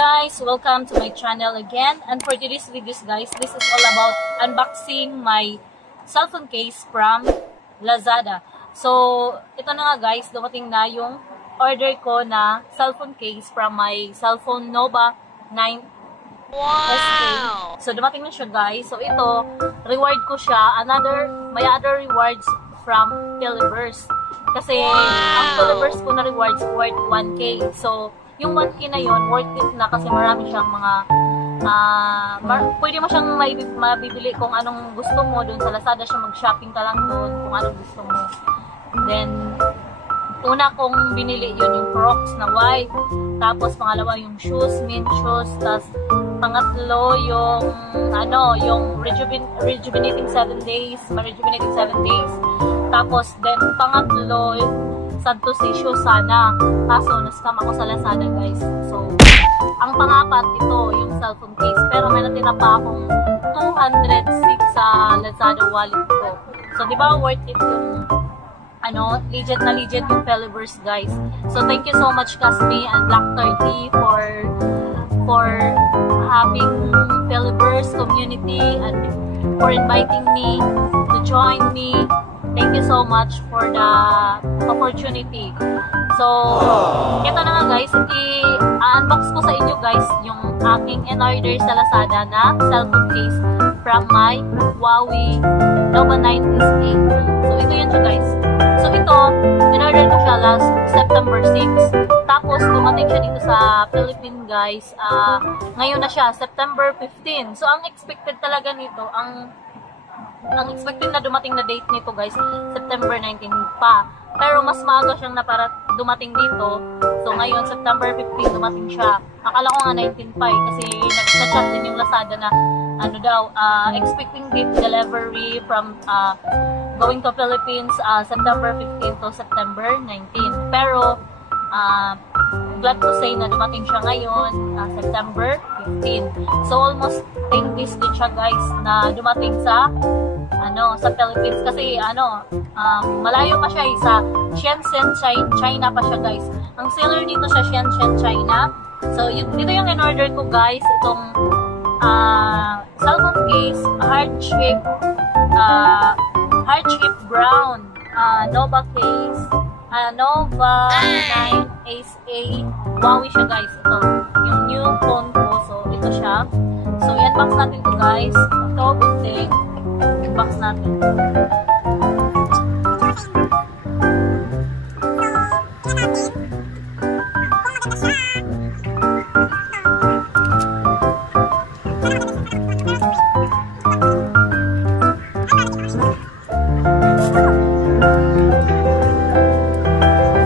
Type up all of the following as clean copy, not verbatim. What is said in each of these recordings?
guys, welcome to my channel again. And for today's videos guys, this is all about unboxing my cellphone case from Lazada. So, ito na nga guys, dumating na yung order ko na cellphone case from my cellphone Nova 9 SK. So, dumating na siya guys. So, ito, reward ko siya. May other rewards from Televerse. Kasi, ang Televerse ko na rewards worth 1K. So, yung 1K na yun, worth it na kasi marami siyang mga pwede mo siyang mabibili kung anong gusto mo dun sa Lazada siya, mag-shopping ka lang dun kung anong gusto mo. Then, una kong binili yun yung Crocs na white, tapos pangalawa yung shoes, mint shoes, tapos pangatlo yung yung rejuvenating 7 days, ma-rejuvenating 7 days, tapos then pangatlo Santos issue sana. Kaso, na-scam ako sa Lazada, guys. So, ang pangapat, ito, yung cellphone case. Pero may natira pa akong 206 sa Lazada wallet ko. So, di ba worth it yung, legit na legit yung Televerse, guys. So, thank you so much, Kasmi and Black30 for having Televerse community and for inviting me to join me. Thank you so much for the opportunity. So, ito na nga guys, i-unbox ko sa inyo guys yung aking in-order sa Lazada na cellphone case from my Huawei Nova 9 SK. So, ito yun siya guys. So, ito, in-order ko siya last September 6. Tapos, dumating siya dito sa Philippines guys. Ngayon na siya, September 15. So, ang expected talaga nito, ang expected na dumating na date nito guys, September 19 pa. Pero mas maaga siyang dumating dito. So ngayon, September 15 dumating siya. Akala ko nga 19 pa kasi nag-chat din yung Lazada na expecting date delivery from going to Philippines September 15 to September 19. Pero glad to say na dumating siya ngayon, September 15. So almost 10 days din siya guys na dumating sa Philippines kasi malayo pa siya sa Shenzhen, China pa siya guys. Ang seller nito sa Shenzhen, China. So dito yung in-order ko guys, itong cellphone case, heart shape brown Nova case, Nova 9 SA Huawei siya guys. Ito yung new phone ko. So ito siya. So i-unbox natin ito guys. Ito buting box natin.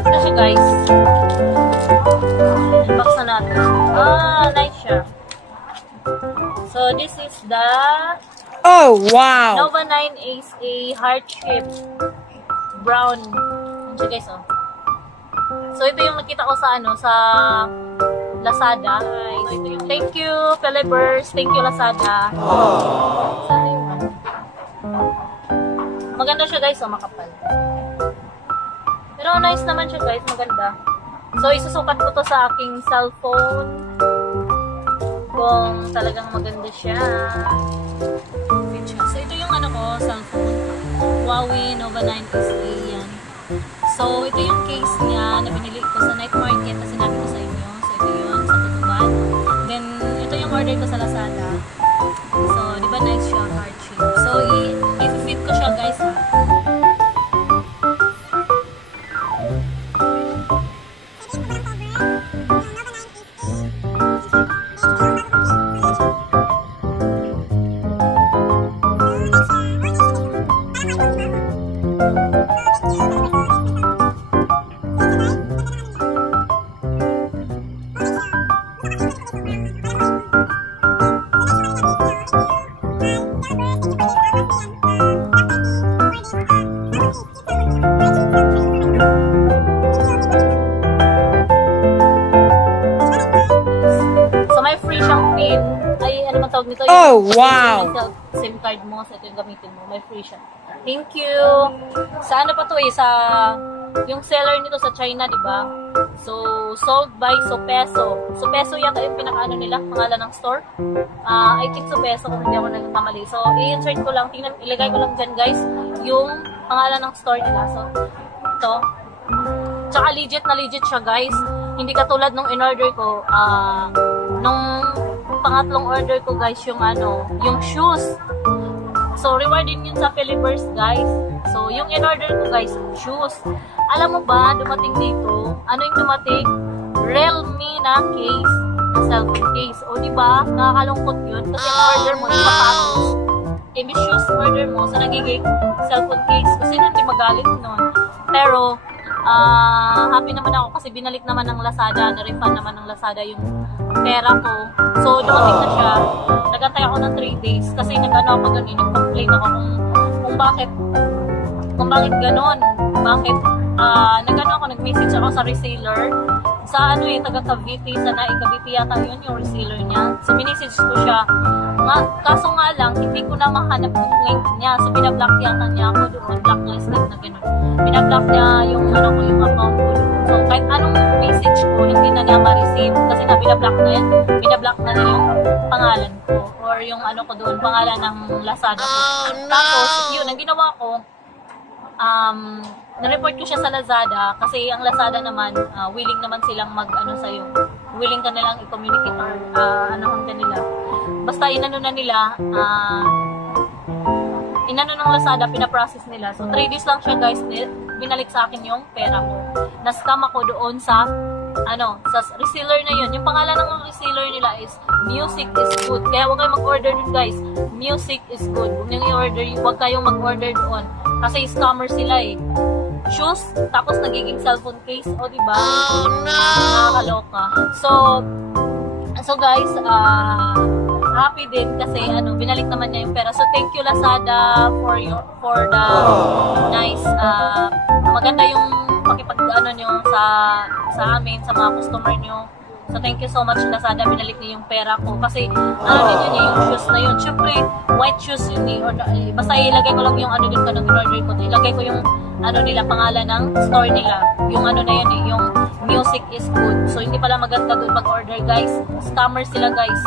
Ito siya guys. Unbox na natin. Nice siya. So this is the Nova 9 SA heart shape brown. Yan siya guys, So ito yung nakita ko sa sa Lazada. So ito yung thank you Televerse, thank you Lazada. Maganda siya guys, makapal. Pero nice naman siya guys, maganda. So isusukat ko to sa aking cellphone kung talagang maganda siya. So, ito yung cellphone. Huawei Nova 9 SE yan. So, ito yung case niya na binili ko sa night market na sinabi ko sa inyo. So, ito yun sa tutuban. Then, ito yung order ko sa Lazada. So, di ba nice siya, heart shape. So, i-fit ko siya guys ha. Tawag nito, wow! SIM card mo, so ito yung gamitin mo, may free siya. Thank you! Sa pa to sa yung seller nito sa China, di ba? So, sold by Sopeso. Sopeso yata yung pinaka-ano nila, pangalan ng store. I think Sopeso kung hindi ako nagkamali. So, i-insert ko lang, tingnan, ilagay ko lang dyan guys, yung pangalan ng store nila. So, ito. Tsaka legit na legit siya guys. Hindi katulad nung in-order ko, nung pangatlong order ko guys, yung ano, yung shoes. So, rewarding yun sa Philippines guys. So, yung in-order ko guys, shoes. Alam mo ba, dumating dito, ano yung dumating? Realme na case, na cellphone case. O, diba? Nakakalungkot yun. Kasi ang order mo, yung sapatos. Imbis shoes order mo, so nagiging cellphone case. Kasi hindi magalit nun. Pero, happy naman ako kasi binalik naman ng Lazada, na-refund naman ng Lazada yung pera ko. So, dumating na siya. Nagantay ako ng 3 days kasi nag-ano ako ganun, nag-complain ako kung bakit ganon. Bakit, nag-ano ako, nag-message ako sa reseller. Sa ano taga Cavite, sa Cavite yata yun yung reseller niya. So, minessage ko siya. Kaso nga lang, hindi ko na mahanap yung link niya. So, binablock yata niya ako doon, blacklisted na gano'n. Binablock niya yung account ko doon. So, kahit anong message ko, hindi na niya ma-receive. Kasi na binablock na yan. Binablock na niya yung pangalan ko. Or yung ano ko doon, pangalan ng Lazada ko. Tapos, yun, ang ginawa ko, na-report ko siya sa Lazada kasi ang Lazada naman, willing naman silang mag-ano sa'yo. Willing ka nilang i-communicate or ano nila. Basta inano na nila, inano ng Lazada, pinaprocess nila. So, 3 days lang siya guys, binalik sa akin yung pera ko. Na-scam ako doon sa sa reseller na yun. Yung pangalan ng reseller nila is Music is Good. Kaya huwag kayong mag-order dun guys. Music is Good. Huwag nyo i-order, huwag kayong mag-order doon. Kasi scammer sila eh. Shoes, tapos nagiging cellphone case. O diba? Oh no! Nakakaloka. So guys, happy din kasi binalik naman niya yung pera. So thank you Lazada for the nice maganda yung pakipag-ano nyo sa amin, sa mga customer nyo. So thank you so much Lazada, binalik niyo yung pera ko kasi din yun yung shoes na yun. Syempre white shoes yun basta ilagay ko lang yung dun ka nung in-order ko. Ilagay ko yung nila, pangalan ng store nila. Yung na yun yung Music is Good. So hindi pala maganda doon mag-order guys. Scammer sila guys.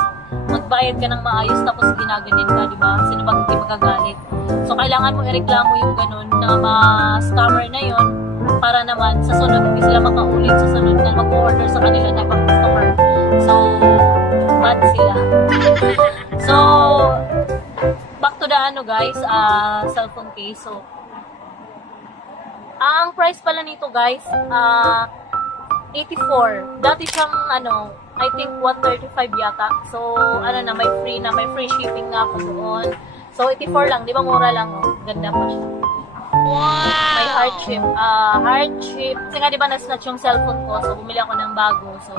Magbayad ka ng maayos tapos ginaganin ka, diba? Sino ba hindi magagalit? So kailangan mo ireklamo yung ganun na ma-scammer na yun para naman sa sunod hindi sila makaulit sa sunod na mag-order sa kanila na ibang customer. So bad sila. So back to the guys, cellphone case. So ang price pala nito guys, 84. Dati siyang I think 135 yata. So may free shipping na ako doon. So 84 lang, di ba mura lang? Ganda pa siya. Wow! May heart chip. Kasi nga di ba na-snatch yung cellphone ko, so bumili ako ng bago. So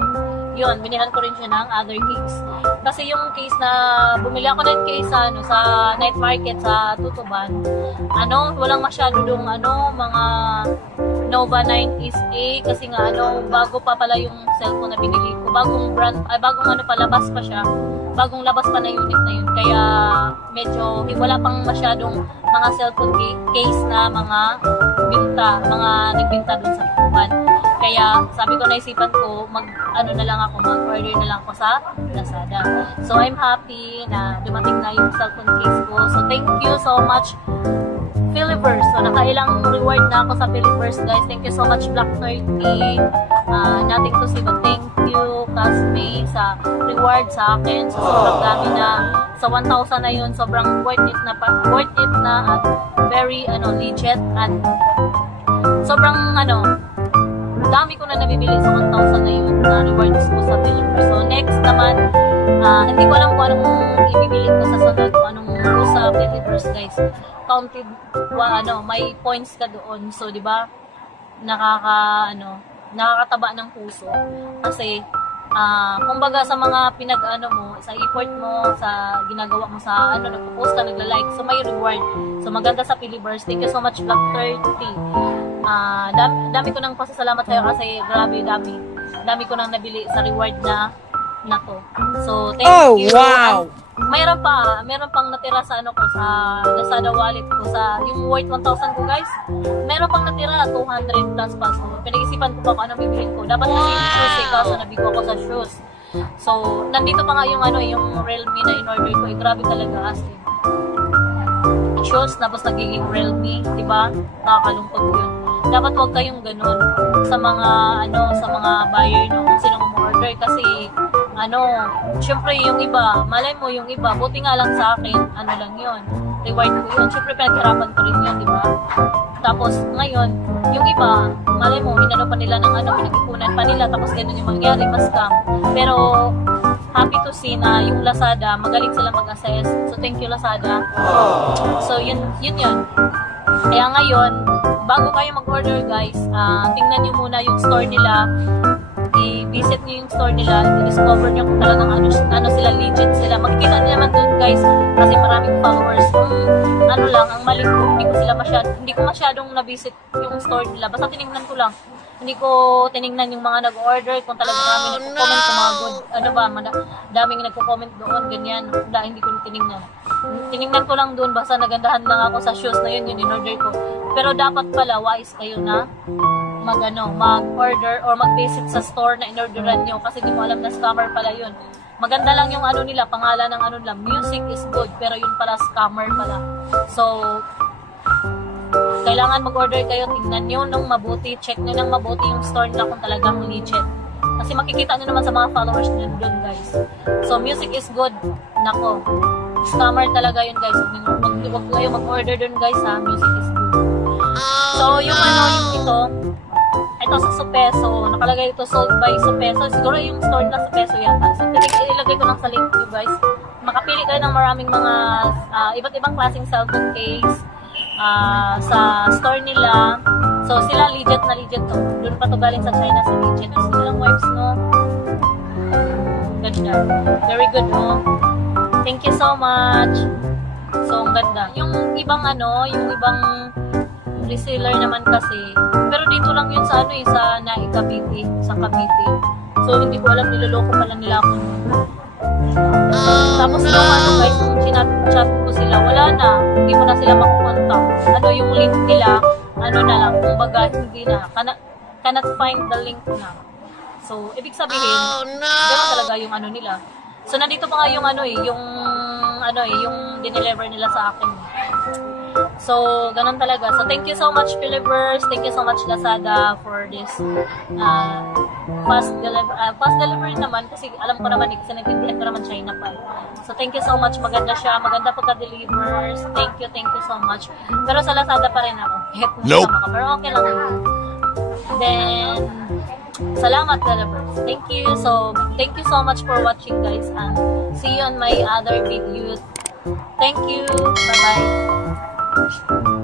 yun, binihan ko rin siya ng other case. Kasi yung case na bumili ako ng case sa night market sa Tutuban, walang masyado dong mga Nova 9 is A kasi nga bago pa pala yung cellphone na binili ko. Bagong brand, bagong palabas pa siya. Bagong labas pa na unit na yun. Kaya medyo wala pang masyadong mga cellphone case na mga nagbinta dun sa Tutuban. Kaya sabi ko, naisipan ko mag-order na lang ako sa Lazada. So I'm happy na dumating na yung cellphone case ko. So thank you so much Philippers. So nakailang reward na ako sa Philippers guys. Thank you so much Black 30. Nothing to say but thank you Kasme sa reward sa akin. So sobrang dami na. Sa 1,000 na yun, sobrang worth it na at very legit at sobrang dami ko na nabibili sa 1,000 na yun na rewards ko sa Philippers. So next naman, hindi ko alam kung anong ibibili ko sa sunod, kung anong sa Philippers guys. Counted, may points ka doon. So, di ba, nakakataba ng puso. Kasi, kumbaga sa mga mo, sa effort mo, sa ginagawa mo sa nagpo-post ka, nagla-like, so may reward. So, maganda sa Philippers. Thank you so much, Black 30. Dami ko nang pasasalamat sa'yo kasi grabe, dami ko nang nabili sa reward na to. So, thank you. Wow! meron pang natira sa ano ko, sa Lazada wallet ko, sa yung worth 1,000 ko guys. Meron pang natira, 200 plus pa. So, pinag-isipan ko pa kung ano bibilhin ko. Dapat kasi yung shoes eh, kaso nabigo ako sa shoes. So, nandito pa nga yung ano, yung Realme na in-order ko. Grabe talaga as in. Shoes, tapos nagiging Realme, di ba? Nakakalungkot yun. Dapat wag kayong ganun sa mga ano, sa mga buyer no, kung sino mo-order kasi ano, syempre yung iba, malay mo yung iba, buti nga lang sa akin, ano lang yun, reward ko yun, syempre pinaghirapan ko rin yun, di ba? Tapos ngayon, yung iba, malay mo, inano pa nila ng ano, pinag-ipunan pa nila, tapos ganun yung mangyari, mas scam. Pero happy to see na yung Lazada, magaling sila mag-assess. So thank you Lazada. So yun. Kaya ngayon, bago kayo mag-order guys, tingnan nyo muna yung store nila. I-visit nyo yung store nila, i-discover nyo kung talagang ano sila, legit sila. Makikita nyo naman doon guys, kasi maraming followers. Ano lang, ang mali ko, hindi ko masyadong na-visit yung store nila. Basta tinignan ko lang. Hindi ko tinignan yung mga nag-order, kung talagang marami nagko-comment, kung mga good, ano ba, daming nagko-comment doon, ganyan. Hindi ko tinignan. Tinignan ko lang doon, basta nagandahan lang ako sa shoes na yun, yung in-order ko. Pero dapat pala, wise kayo na mag-order or mag-visit sa store na in-orderan nyo kasi di mo alam na scammer pala yun. Maganda lang yung ano nila, pangalan ng ano nila, music is good, pero yun pala scammer pala. So, kailangan mag-order kayo, tingnan nyo ng mabuti, check nyo ng mabuti yung store nila kung talagang legit. Kasi makikita nyo naman sa mga followers nyo doon guys. So, music is good, nako. Scammer talaga yun guys. Huwag kayo mag-order doon guys ha, music is good. So, yung ano, yung ito sa Sopeso, nakalagay ito sold by Sopeso. Siguro yung store na Sopeso yata. So, ilagay ko lang sa link nyo guys. Makapili kayo ng maraming mga iba't ibang klaseng cellphone case sa store nila. So, sila legit na legit to. Doon pa to galing sa China sa legit. So, silang wipes, no? Ganda. Very good, no? Thank you so much. So, ang ganda. Yung ibang yung ibang reseller naman kasi, pero dito lang yun sa sa Cavite, sa Cavite. So, hindi ko alam, niloloko pala nila ako. Tapos yung guys, nung chat ko sila, wala na, hindi mo na sila makukontak. Yung link nila, na lang, kumbaga, hindi na, cannot find the link na. So, ibig sabihin, gano'n talaga yung nila. So, nandito pa nga yung yung dineliver nila sa akin. So, ganun talaga. So, thank you so much, Philippers. Thank you so much, Lazada, for this fast delivery naman. Kasi alam ko naman, kasi nagtindihan ko naman China pa. So, thank you so much. Maganda siya. Maganda pagka-delivers. Thank you so much. Pero sa Lazada pa rin ako. Nope. Pero okay lang. Then, salamat, Philippers. Thank you. So, thank you so much for watching, guys. And see you on my other videos. Thank you. Bye-bye.